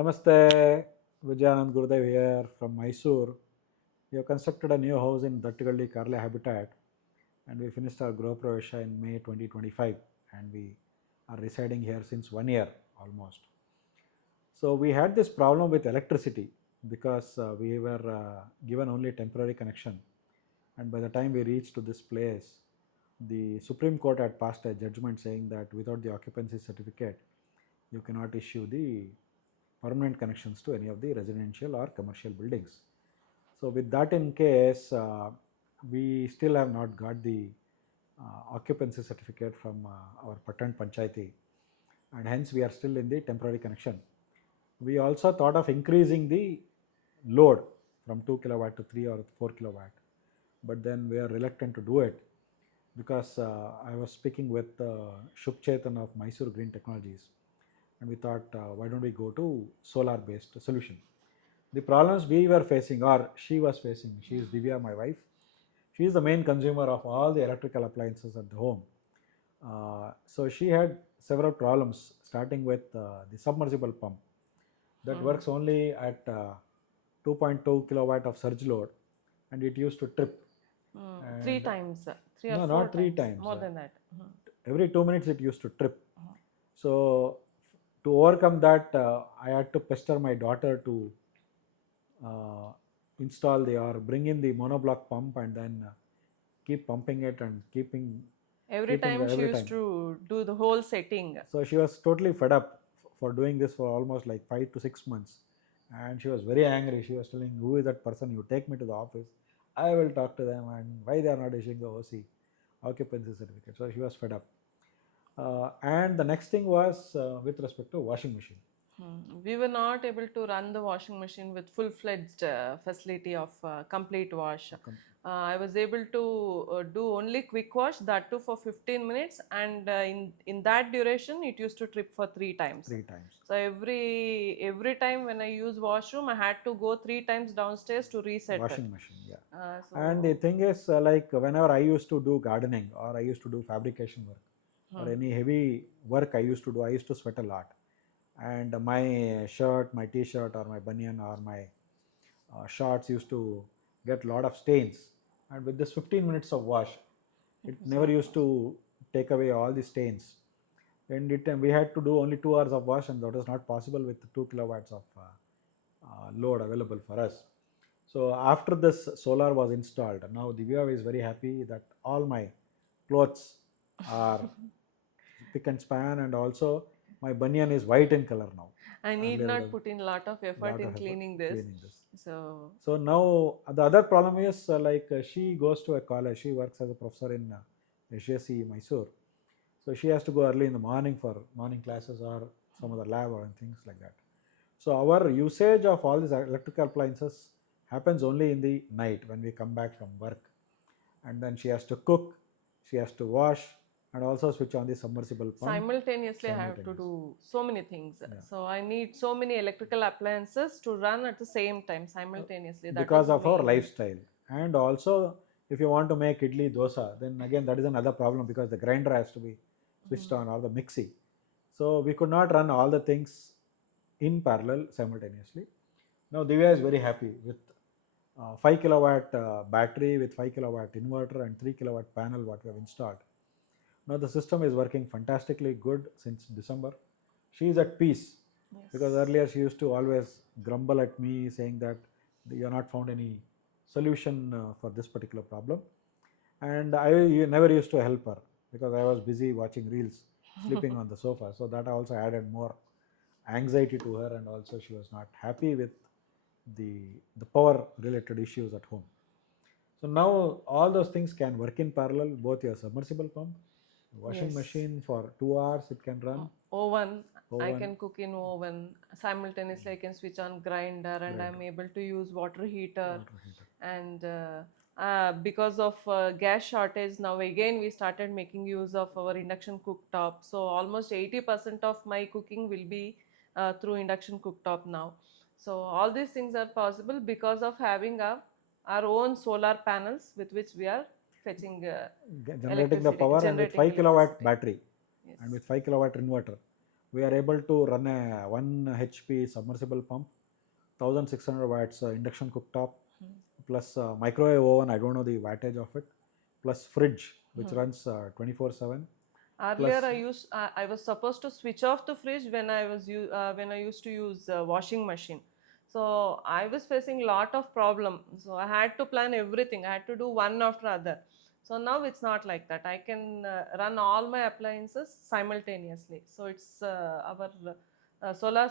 Namaste, Vijayanand Gurudev here from Mysore. We have constructed a new house in Dattigalli Karle Habitat and we finished our Gro Pravesha in May 2025 and we are residing here since 1 year almost. So we had this problem with electricity because we were given only temporary connection, and by the time we reached to this place, the Supreme Court had passed a judgment saying that without the occupancy certificate, you cannot issue the permanent connections to any of the residential or commercial buildings. So with that in case, we still have not got the occupancy certificate from our Patan Panchayati, and hence we are still in the temporary connection. We also thought of increasing the load from 2 kilowatt to 3 or 4 kilowatt, but then we are reluctant to do it because I was speaking with Shubh Chetan of Mysore Green Technologies, and we thought, why don't we go to solar based solution. The problems we were facing, or she was facing, she is Divya, my wife. She is the main consumer of all the electrical appliances at the home. So she had several problems, starting with the submersible pump that works only at 2.2 kilowatt of surge load, and it used to trip. Three times, three or No, four not three times. more than that. Every 2 minutes it used to trip. So to overcome that, I had to pester my daughter to install the or bring in the monoblock pump and then keep pumping it and keeping Every time she every used time. to do the whole setting. So she was totally fed up for doing this for almost like 5 to 6 months, and she was very angry. She was telling, "Who is that person? You take me to the office. I will talk to them, and why they are not issuing the OC occupancy certificate." So she was fed up. And the next thing was with respect to washing machine. We were not able to run the washing machine with full-fledged facility of complete wash. I was able to do only quick wash, that too for 15 minutes, and in that duration it used to trip for 3 times. 3 times. So every time when I use washroom, I had to go 3 times downstairs to reset Washing it. machine, yeah. And the So thing is, like whenever I used to do gardening or I used to do fabrication work or any heavy work I used to do, I used to sweat a lot. And my shirt, my t-shirt or my banian or my shorts used to get a lot of stains. And with this 15 minutes of wash, it never used to take away all the stains. And we had to do only 2 hours of wash, and that was not possible with 2 kilowatts of load available for us. So after this solar was installed, now Divya is very happy that all my clothes are pick and span, and also my banyan is white in color now. I need Earlier it not was put in lot of effort lot in of effort cleaning this. cleaning this. So So now the other problem is she goes to a college. She works as a professor in HSC Mysore. So she has to go early in the morning for morning classes or some other lab or things like that. So our usage of all these electrical appliances happens only in the night when we come back from work, and then she has to cook, she has to wash, and also switch on the submersible pump. simultaneously I have to do so many things. So I need so many electrical appliances to run at the same time simultaneously. That Because was the of our main. lifestyle. And also, if you want to make idli dosa, then again that is another problem because the grinder has to be switched on or the mixie. So we could not run all the things in parallel simultaneously. Now Divya is very happy with 5 kilowatt battery with 5 kilowatt inverter and 3 kilowatt panel what we have installed. Now the system is working fantastically good since December. She is at peace because earlier she used to always grumble at me saying that you have not found any solution for this particular problem. And I never used to help her because I was busy watching reels, sleeping on the sofa. So that also added more anxiety to her, and also she was not happy with the power related issues at home. So now all those things can work in parallel, both your submersible pump, washing machine for 2 hours it can run. Oven, I Oven. can cook in oven. Simultaneously I can switch on grinder, and I'm able to use water heater. And because of gas shortage, now again we started making use of our induction cooktop. So almost 80% of my cooking will be through induction cooktop now. So all these things are possible because of having our own solar panels with which we are fetching Generating the power and with 5 kilowatt battery and with 5 kilowatt inverter. we are able to run a 1 HP submersible pump, 1600 watts induction cooktop, plus microwave oven, I don't know the wattage of it, plus fridge which runs 24/7. Earlier, Plus, I was supposed to switch off the fridge when I used to use washing machine. So I was facing lot of problem. So I had to plan everything. I had to do one after other. So now it's not like that. I can run all my appliances simultaneously. So it's our solar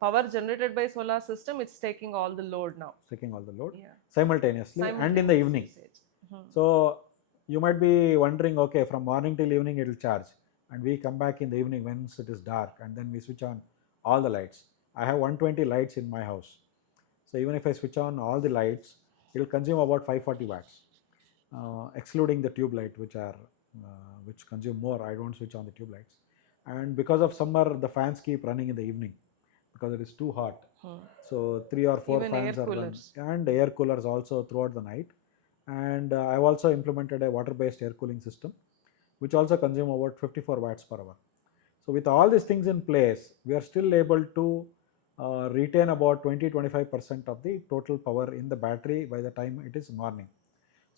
power generated by solar system. It's taking all the load now. taking all the load Yeah, simultaneously and in the simultaneous evening. usage. Mhm. So you might be wondering, okay, from morning till evening it will charge, and we come back in the evening once it is dark, and then we switch on all the lights. I have 120 lights in my house, so even if I switch on all the lights, it will consume about 540 watts, excluding the tube light, which consume more. I don't switch on the tube lights, and because of summer, the fans keep running in the evening because it is too hot. So 3 or 4 Even air fans are run, coolers. and air coolers also throughout the night. And I've also implemented a water-based air cooling system, which also consume about 54 watts per hour. So with all these things in place, we are still able to retain about 20-25% of the total power in the battery by the time it is morning.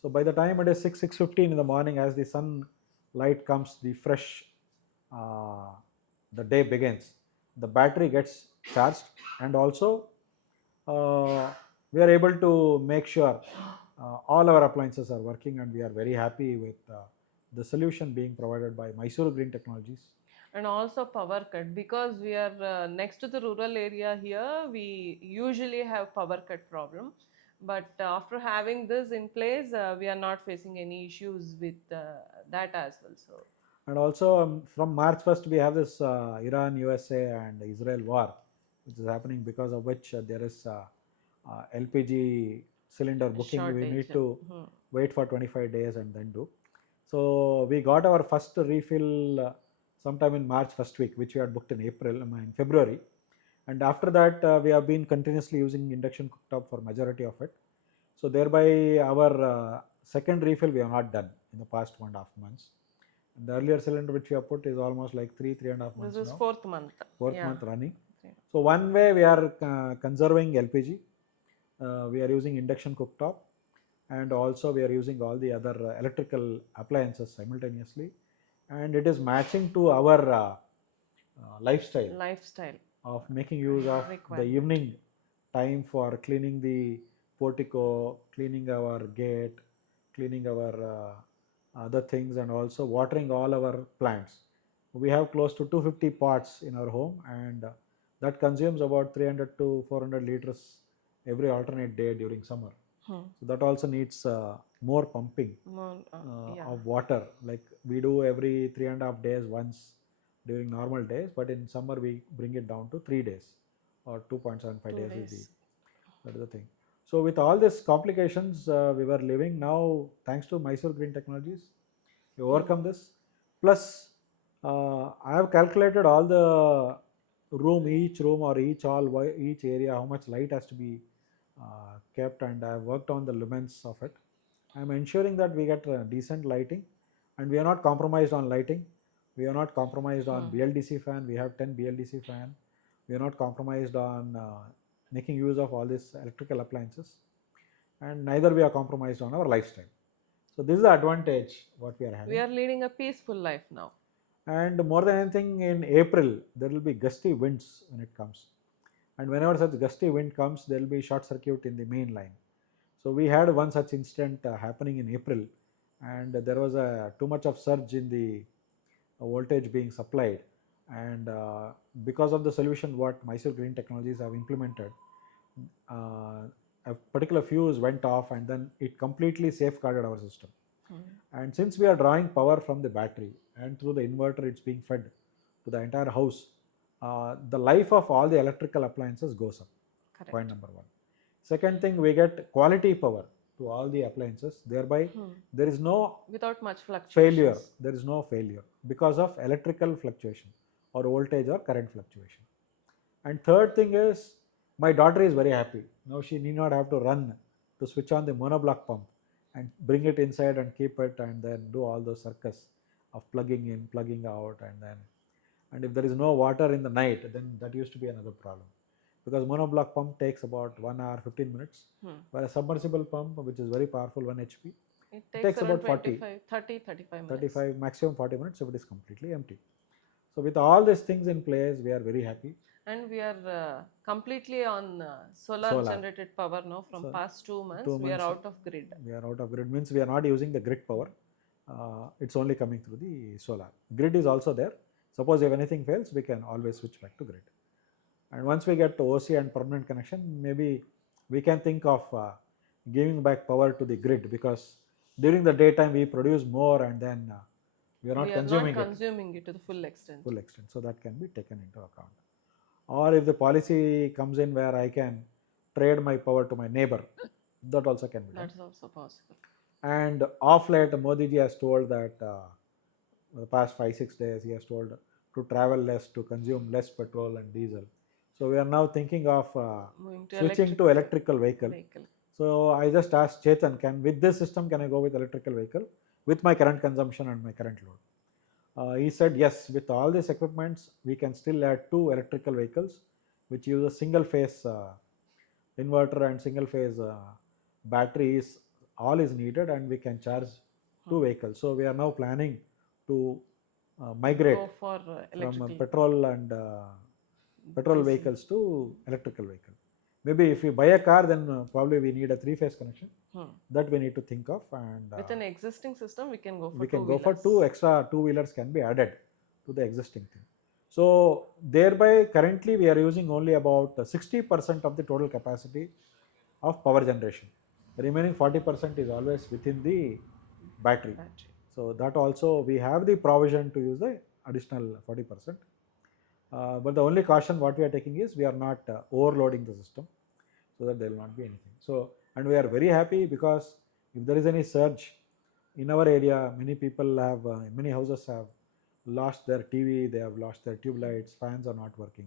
So by the time it is 6:15 in the morning, as the sun light comes, the fresh uh, the day begins. The battery gets charged, and also we are able to make sure all our appliances are working, and we are very happy with the solution being provided by Mysore Green Technologies. And also power cut, because we are next to the rural area here, we usually have power cut problem, but after having this in place, we are not facing any issues with that as well. So And also from March 1st, we have this Iran, USA, and Israel war, which is happening, because of which there is LPG cylinder booking. We shortage. need to wait for 25 days and then do. So we got our first refill sometime in March first week, which we had booked in in February. And after that, we have been continuously using induction cooktop for majority of it. So thereby our second refill we have not done in the past 1.5 months. And the earlier cylinder which we have put is almost like 3.5 this months is now, fourth month. fourth Yeah. month running. Yeah. So one way we are conserving LPG, we are using induction cooktop, and also we are using all the other electrical appliances simultaneously, and it is matching to our Lifestyle of making use of the requirement. evening time for cleaning the portico, cleaning our gate, cleaning our other things, and also watering all our plants. We have close to 250 pots in our home, and that consumes about 300 to 400 liters every alternate day during summer. So that also needs more pumping More, yeah. of water. Like we do every 3.5 days once during normal days, but in summer we bring it down to 3 days, or 2.75 2 days is days. that is the thing. So with all these complications we were living, now thanks to Mysore Green Technologies, we overcome this. Plus, I have calculated all the each room or each area, how much light has to be kept, and I have worked on the lumens of it. I am ensuring that we get decent lighting, and we are not compromised on lighting. We are not compromised on BLDC fan. We have 10 BLDC fan. We are not compromised on making use of all these electrical appliances, and neither we are compromised on our lifestyle. So this is the advantage what we are having. We are leading a peaceful life now. And more than anything, in April there will be gusty winds when it comes, and whenever such gusty wind comes, there will be short circuit in the main line. So we had one such incident happening in April, and there was too much of surge in the voltage being supplied, and because of the solution what Mysore Green Technologies have implemented, a particular fuse went off, and then it completely safeguarded our system. And since we are drawing power from the battery, and through the inverter it's being fed to the entire house, the life of all the electrical appliances goes up. Correct. Point number one. Second thing, we get quality power to all the appliances, thereby there is no Without much failure. fluctuations. There is no failure because of electrical fluctuation or voltage or current fluctuation. And third thing is, my daughter is very happy. Now she need not have to run to switch on the monoblock pump and bring it inside and keep it, and then do all those circus of plugging in, plugging out, and if there is no water in the night, then that used to be another problem, because monoblock pump takes about 1 hour 15 minutes, whereas submersible pump, which is very powerful 1 HP, It it takes takes around about 40, 25, 30, 35 minutes. 35, maximum 40 minutes if it is completely empty. So with all these things in place, we are very happy. And we are completely on solar Solar. generated power now. From So, past 2 months, 2 we are months out of grid. we are out of grid, means we are not using the grid power. It's only coming through the solar. Grid is also there. Suppose if anything fails, we can always switch back to grid. And once we get to OC and permanent connection, maybe we can think of giving back power to the grid, because during the daytime we produce more and then we are not consuming it to the full extent. So that can be taken into account. Or if the policy comes in where I can trade my power to my neighbor, that also can be done. That is also possible. And off late, Modi ji has told that the past 5-6 days he has told to travel less, to consume less petrol and diesel. So we are now thinking of switching to electrical vehicle. So I just asked Chetan, with this system can I go with electrical vehicle with my current consumption and my current load? He said yes, with all these equipments we can still add 2 electrical vehicles which use a single phase inverter and single phase batteries. All is needed and we can charge 2 vehicles. So we are now planning to migrate from petrol and petrol vehicles to electrical vehicle. Maybe if we buy a car, then probably we need a 3-phase connection. That we need to think of. And with an existing system, we can go for we can go for 2 extra 2-wheelers can be added to the existing thing. So thereby currently we are using only about 60% of the total capacity of power generation. The remaining 40% is always within the battery. So that also we have the provision to use the additional 40%. But the only caution what we are taking is we are not overloading the system, so that there will not be anything. So, and we are very happy, because if there is any surge in our area, many people have, many houses have lost their TV, they have lost their tube lights, fans are not working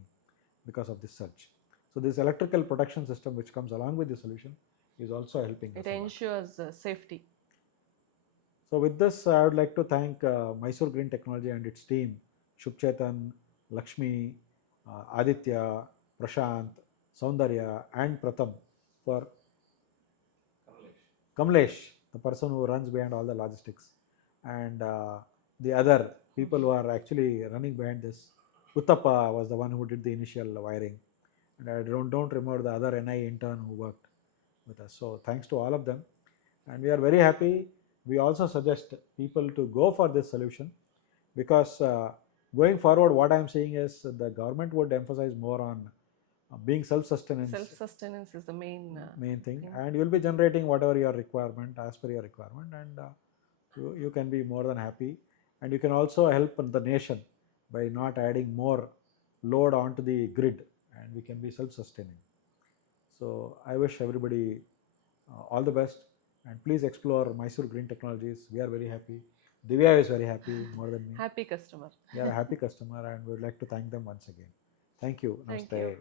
because of this surge. So this electrical protection system which comes along with the solution is also helping us. It ensures safety. So with this, I would like to thank Mysore Green Technology and its team, Shubchetan, Lakshmi, Aditya, Prashant, Saundarya and Pratham for Kamlesh, the person who runs behind all the logistics, and the other people who are actually running behind this. Uttappa was the one who did the initial wiring, and I don't remember the other NI intern who worked with us. So thanks to all of them, and we are very happy. We also suggest people to go for this solution, because going forward what I am saying is the government would emphasize more on being self-sustenance. Self-sustenance is the main thing, and you will be generating whatever your requirement as per your requirement, and you can be more than happy, and you can also help the nation by not adding more load onto the grid, and we can be self-sustaining. So I wish everybody all the best, and please explore Mysore Green Technologies. We are very happy. Divya is very happy, more than me. Happy customer. We are a happy customer, and we would like to thank them once again. Thank you. Thank you.